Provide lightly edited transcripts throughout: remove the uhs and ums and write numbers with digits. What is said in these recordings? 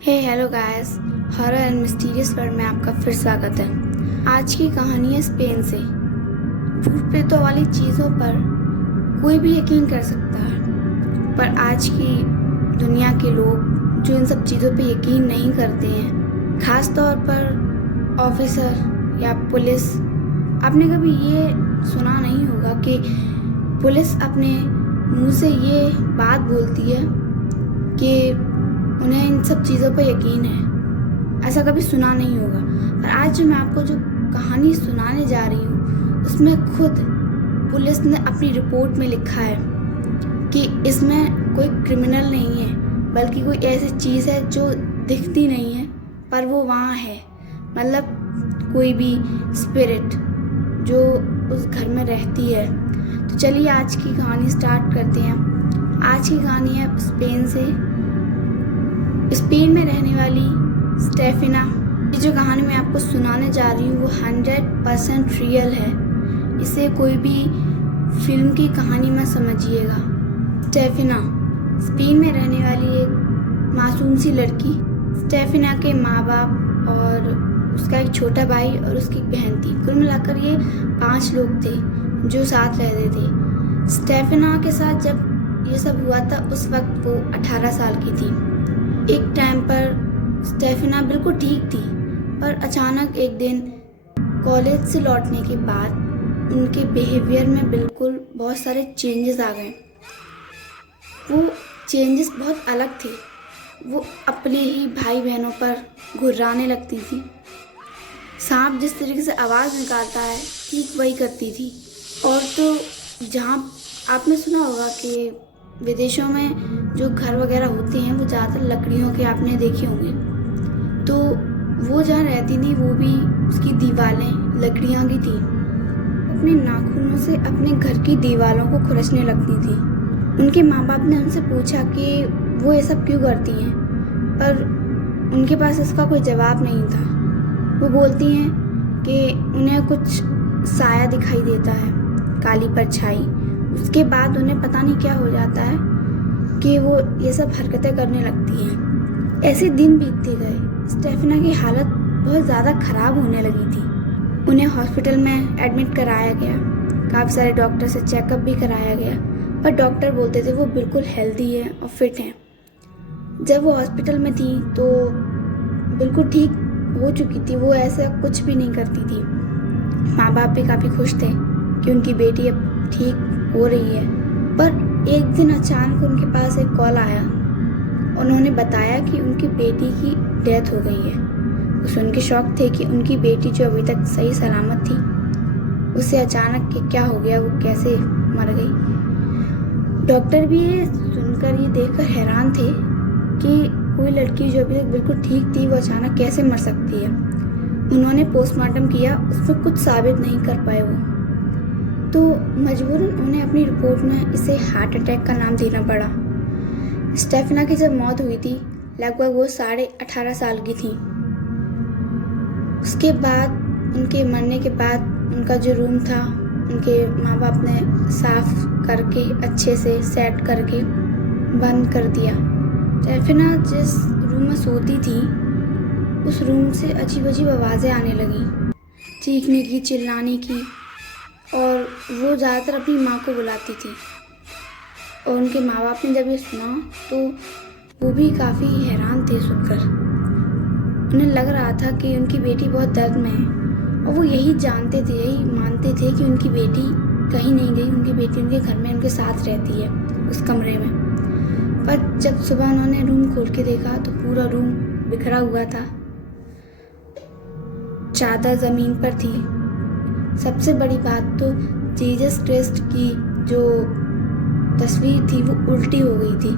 Hello guys, horror and mysterious world में आपका फिर स्वागत है। आज की कहानी है स्पेन से। भूत प्रेतों वाली चीज़ों पर कोई भी यकीन कर सकता है, पर आज की दुनिया के लोग जो इन सब चीज़ों पे यकीन नहीं करते हैं, ख़ास तौर पर ऑफिसर या पुलिस। आपने कभी ये सुना नहीं होगा कि पुलिस अपने मुंह से ये बात बोलती है कि उन्हें इन सब चीज़ों पर यकीन है। ऐसा कभी सुना नहीं होगा। पर आज मैं आपको जो कहानी सुनाने जा रही हूँ, उसमें खुद पुलिस ने अपनी रिपोर्ट में लिखा है कि इसमें कोई क्रिमिनल नहीं है, बल्कि कोई ऐसी चीज़ है जो दिखती नहीं है पर वो वहाँ है। मतलब कोई भी स्पिरिट जो उस घर में रहती है। तो चलिए आज की कहानी स्टार्ट करते हैं। आज की कहानी है स्पेन से। स्पेन में रहने वाली स्टेफिना। ये जो कहानी मैं आपको सुनाने जा रही हूँ वो 100% रियल है। इसे कोई भी फिल्म की कहानी मत समझिएगा। स्टेफिना स्पेन में रहने वाली एक मासूम सी लड़की। स्टेफिना के माँ बाप और उसका एक छोटा भाई और उसकी बहन थी। कुल मिलाकर ये 5 लोग थे जो साथ रहते थे। स्टेफिना के साथ जब ये सब हुआ था उस वक्त वो 18 साल की थी। एक टाइम पर स्टेफिना बिल्कुल ठीक थी, पर अचानक एक दिन कॉलेज से लौटने के बाद उनके बिहेवियर में बिल्कुल बहुत सारे चेंजेस आ गए। वो चेंजेस बहुत अलग थे। वो अपने ही भाई बहनों पर घुर्राने लगती थी। सांप जिस तरीके से आवाज़ निकालता है ठीक वही करती थी। और तो जहाँ आपने सुना होगा कि विदेशों में जो घर वगैरह होते हैं वो ज़्यादातर लकड़ियों के आपने देखे होंगे। तो वो जहाँ रहती थी वो भी उसकी दीवारें लकड़ियाँ की थी। अपने नाखूनों से अपने घर की दीवारों को खुरचने लगती थी। उनके माँ बाप ने उनसे पूछा कि वो ये सब क्यों करती हैं, पर उनके पास इसका कोई जवाब नहीं था। वो बोलती हैं कि उन्हें कुछ साया दिखाई देता है, काली परछाई। उसके बाद उन्हें पता नहीं क्या हो जाता है कि वो ये सब हरकतें करने लगती हैं। ऐसे दिन बीतते गए। स्टेफिना की हालत बहुत ज़्यादा ख़राब होने लगी थी। उन्हें हॉस्पिटल में एडमिट कराया गया। काफ़ी सारे डॉक्टर से चेकअप भी कराया गया, पर डॉक्टर बोलते थे वो बिल्कुल हेल्दी है और फिट हैं। जब वो हॉस्पिटल में थी तो बिल्कुल ठीक हो चुकी थी। वो ऐसा कुछ भी नहीं करती थी। माँ बाप भी काफ़ी खुश थे कि उनकी बेटी अब ठीक हो रही है। पर एक दिन अचानक उनके पास एक कॉल आया। उन्होंने बताया कि उनकी बेटी की डेथ हो गई है। वो सुन के शॉक थे कि उनकी बेटी जो अभी तक सही सलामत थी, उसे अचानक के क्या हो गया, वो कैसे मर गई। डॉक्टर भी ये सुनकर ये देखकर हैरान थे कि कोई लड़की जो अभी तक बिल्कुल ठीक थी वो अचानक कैसे मर सकती है। उन्होंने पोस्टमार्टम किया, उसमें कुछ साबित नहीं कर पाए वो। तो मजबूरन उन्हें अपनी रिपोर्ट में इसे हार्ट अटैक का नाम देना पड़ा। स्टेफिना की जब मौत हुई थी लगभग वो 18.5 साल की थी। उसके बाद उनके मरने के बाद उनका जो रूम था उनके माँ बाप ने साफ करके अच्छे से सेट करके बंद कर दिया। स्टेफिना जिस रूम में सोती थी उस रूम से अजीब अजीब आवाज़ें आने लगी, चीखने की, चिल्लाने की। और वो ज़्यादातर अपनी माँ को बुलाती थी। और उनके माँ बाप ने जब ये सुना तो वो भी काफ़ी हैरान थे सुनकर। उन्हें लग रहा था कि उनकी बेटी बहुत दर्द में है। और वो यही जानते थे, यही मानते थे कि उनकी बेटी कहीं नहीं गई। उनकी बेटी उनके घर में उनके साथ रहती है उस कमरे में। पर जब सुबह उन्होंने रूम खोल के देखा तो पूरा रूम बिखरा हुआ था। चादर ज़मीन पर थी। सबसे बड़ी बात तो जीसस क्राइस्ट की जो तस्वीर थी वो उल्टी हो गई थी।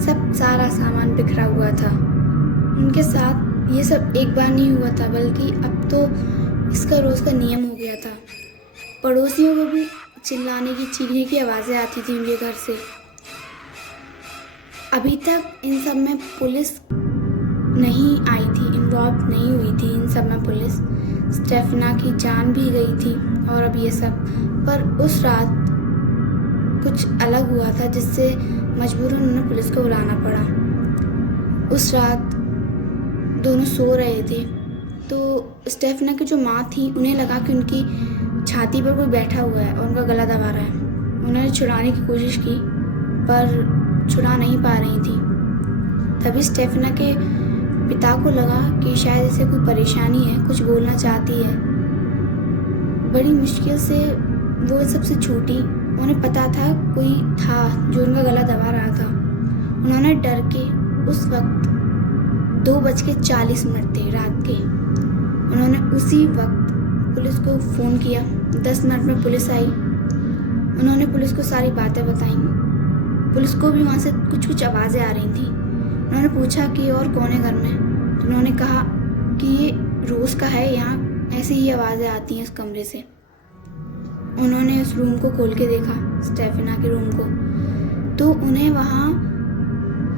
सब सारा सामान बिखरा हुआ था। उनके साथ ये सब एक बार नहीं हुआ था, बल्कि अब तो इसका रोज़ का नियम हो गया था। पड़ोसियों को भी चिल्लाने की, चीखने की आवाज़ें आती थी उनके घर से। अभी तक इन सब में पुलिस नहीं आई थी, इन्वॉल्व नहीं हुई थी इन सब में पुलिस। स्टेफिना की जान भी गई थी और अब ये सब। पर उस रात कुछ अलग हुआ था जिससे मजबूरन उन्हें पुलिस को बुलाना पड़ा। उस रात दोनों सो रहे थे तो स्टेफना की जो माँ थी उन्हें लगा कि उनकी छाती पर कोई बैठा हुआ है और उनका गला दबा रहा है। उन्होंने छुड़ाने की कोशिश की पर छुड़ा नहीं पा रही थी। तभी स्टेफना के पिता को लगा कि शायद इसे कोई परेशानी है, कुछ बोलना चाहती है। बड़ी मुश्किल से वो इन सबसे छूटी। उन्हें पता था कोई था जो उनका गला दबा रहा था। उन्होंने डर के उस वक्त 2:40 थे रात के। उन्होंने उसी वक्त पुलिस को फ़ोन किया। 10 मिनट में पुलिस आई। उन्होंने पुलिस को सारी बातें बताई। पुलिस को भी वहाँ से कुछ आवाज़ें आ रही थी। उन्होंने पूछा कि और कौन है घर में। तो उन्होंने कहा कि ये रोज़ का है, यहाँ ऐसे ही आवाज़ें आती हैं इस कमरे से। उन्होंने उस रूम को खोल के देखा, स्टेफना के रूम को, तो उन्हें वहाँ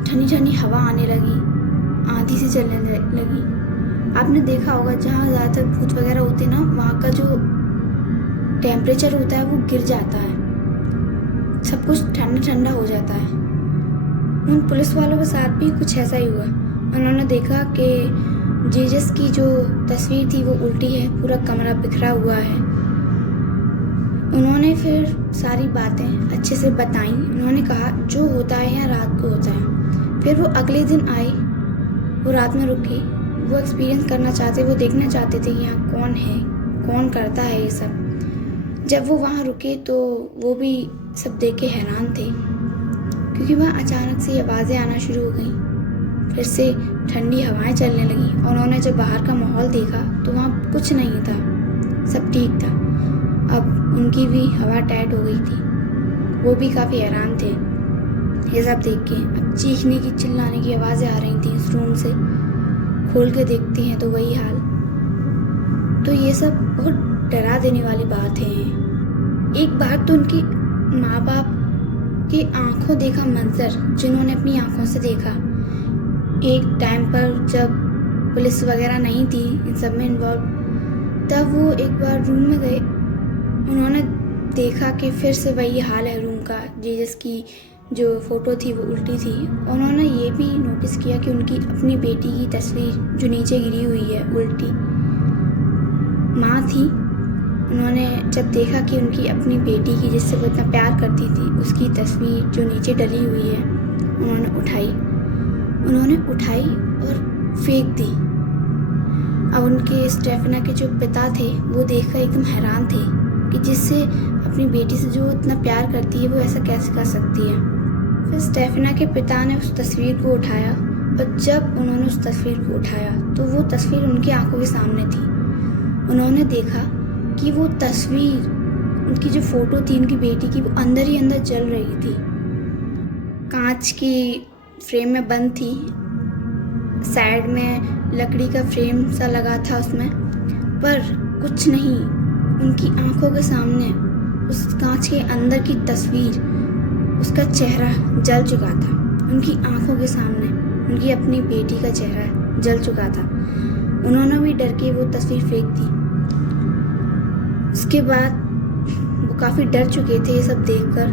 ठंडी ठंडी हवा आने लगी, आंधी से चलने लगी। आपने देखा होगा जहाँ ज़्यादातर भूत वगैरह होते हैं ना, वहाँ का जो टेम्परेचर होता है वो गिर जाता है, सब कुछ ठंडा ठंडा हो जाता है। उन पुलिस वालों के साथ भी कुछ ऐसा ही हुआ। उन्होंने देखा कि जीसस की जो तस्वीर थी वो उल्टी है, पूरा कमरा बिखरा हुआ है। उन्होंने फिर सारी बातें अच्छे से बताई। उन्होंने कहा जो होता है यहाँ रात को होता है। फिर वो अगले दिन आए, वो रात में रुके, वो एक्सपीरियंस करना चाहते, वो देखना चाहते थे यहाँ कौन है, कौन करता है ये सब। जब वो वहाँ रुके तो वो भी सब देख के हैरान थे, क्योंकि वहाँ अचानक से आवाज़ें आना शुरू हो गई, फिर से ठंडी हवाएं चलने लगी। और उन्होंने जब बाहर का माहौल देखा तो वहाँ कुछ नहीं था, सब ठीक था। अब उनकी भी हवा टाइट हो गई थी, वो भी काफ़ी हैरान थे ये सब देख के। अब चीखने की, चिल्लाने की आवाज़ें आ रही थी इस रूम से। खोल के देखते हैं तो वही हाल। तो ये सब बहुत डरा देने वाली बात है। एक बार तो उनकी माँ बाप की आंखों देखा मंजर, जिन्होंने अपनी आंखों से देखा। एक टाइम पर जब पुलिस वगैरह नहीं थी इन सब में इन्वॉल्व, तब वो एक बार रूम में गए। उन्होंने देखा कि फिर से वही हाल है रूम का, जीसस की जो फ़ोटो थी वो उल्टी थी। उन्होंने ये भी नोटिस किया कि उनकी अपनी बेटी की तस्वीर जो नीचे गिरी हुई है उल्टी, माँ थी। उन्होंने जब देखा कि उनकी अपनी बेटी की, जिससे वो इतना प्यार करती थी, उसकी तस्वीर जो नीचे डली हुई है, उन्होंने उठाई और फेंक दी। अब उनके स्टेफना के जो पिता थे वो देखकर एकदम हैरान थे कि जिससे अपनी बेटी से जो इतना प्यार करती है वो ऐसा कैसे कर सकती है। फिर स्टेफना के पिता ने उस तस्वीर को उठाया, और जब उन्होंने उस तस्वीर को उठाया तो वो तस्वीर उनकी आंखों के सामने थी। उन्होंने देखा कि वो तस्वीर, उनकी जो फ़ोटो थी उनकी बेटी की, वो अंदर ही अंदर जल रही थी। कांच की फ्रेम में बंद थी, साइड में लकड़ी का फ्रेम सा लगा था उसमें, पर कुछ नहीं, उनकी आंखों के सामने उस कांच के अंदर की तस्वीर, उसका चेहरा जल चुका था। उनकी आंखों के सामने उनकी अपनी बेटी का चेहरा जल चुका था। उन्होंने भी डर के वो तस्वीर फेंक दी। उसके बाद वो काफ़ी डर चुके थे ये सब देखकर।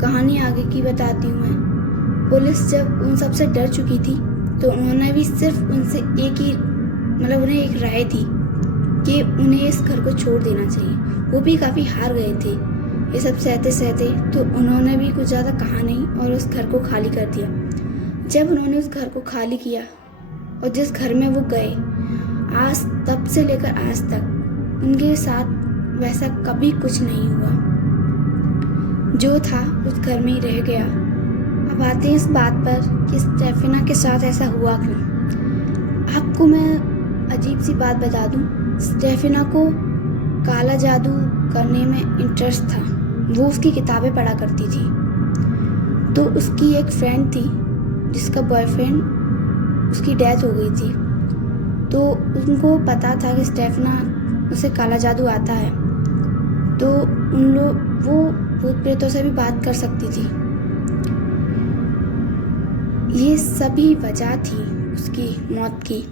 कहानी आगे की बताती हूँ मैं। पुलिस जब उन सब से डर चुकी थी तो उन्होंने भी सिर्फ उनसे एक ही, मतलब उन्हें एक राय थी कि उन्हें इस घर को छोड़ देना चाहिए। वो भी काफ़ी हार गए थे ये सब सहते सहते, तो उन्होंने भी कुछ ज़्यादा कहा नहीं और उस घर को खाली कर दिया। जब उन्होंने उस घर को खाली किया और जिस घर में वो गए, आज तब से लेकर आज तक उनके साथ वैसा कभी कुछ नहीं हुआ। जो था उस घर में ही रह गया। अब आते हैं इस बात पर कि स्टेफना के साथ ऐसा हुआ क्यों। आपको मैं अजीब सी बात बता दूं, स्टेफना को काला जादू करने में इंटरेस्ट था। वो उसकी किताबें पढ़ा करती थी। तो उसकी एक फ्रेंड थी जिसका बॉयफ्रेंड, उसकी डेथ हो गई थी। तो उनको पता था कि स्टेफना, उसे काला जादू आता है, तो वो भूत प्रेतों से भी बात कर सकती थी। ये सभी वजह थी उसकी मौत की।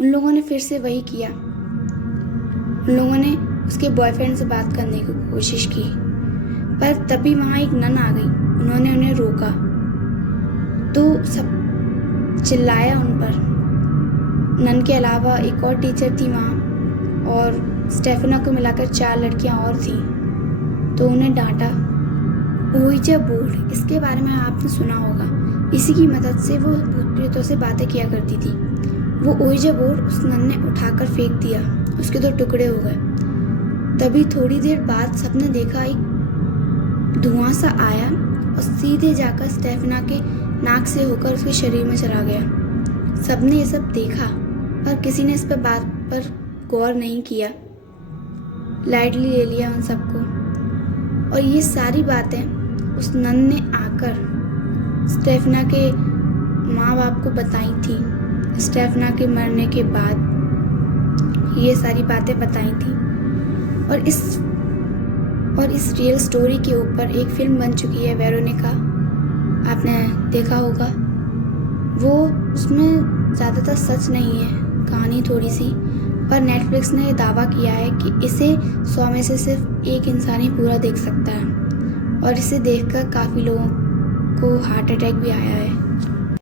उन लोगों ने फिर से वही किया। उन लोगों ने उसके बॉयफ्रेंड से बात करने की कोशिश की, पर तभी वहाँ एक नन आ गई। उन्होंने उन्हें रोका, तो सब चिल्लाया उन पर। नन के अलावा एक और टीचर थी वहाँ और स्टेफना को मिलाकर 4 लड़कियाँ और थीं, तो उन्हें डांटा। ओइजा बोर्ड, इसके बारे में आपने सुना होगा। इसी की मदद से वो भूत प्रेतों से बातें किया करती थी। वो ओइजा बोर्ड उस नन ने उठाकर फेंक दिया, उसके 2 टुकड़े हो गए। तभी थोड़ी देर बाद सबने देखा एक धुआं सा आया और सीधे जाकर स्टेफना के नाक से होकर उसके शरीर में चला गया। सबने ये सब देखा पर किसी ने इस पर बात पर गौर नहीं किया, लाइटली ले लिया उन सबको। और ये सारी बातें उस नन ने आकर स्टेफना के माँ बाप को बताई थी। स्टेफना के मरने के बाद ये सारी बातें बताई थी। और इस रियल स्टोरी के ऊपर एक फिल्म बन चुकी है, वेरोनिका, आपने देखा होगा। वो उसमें ज़्यादातर सच नहीं है, कहानी थोड़ी सी, पर नेटफ्लिक्स ने दावा किया है कि इसे 100 में से सिर्फ 1 इंसान ही पूरा देख सकता है और इसे देखकर काफ़ी लोगों को हार्ट अटैक भी आया है।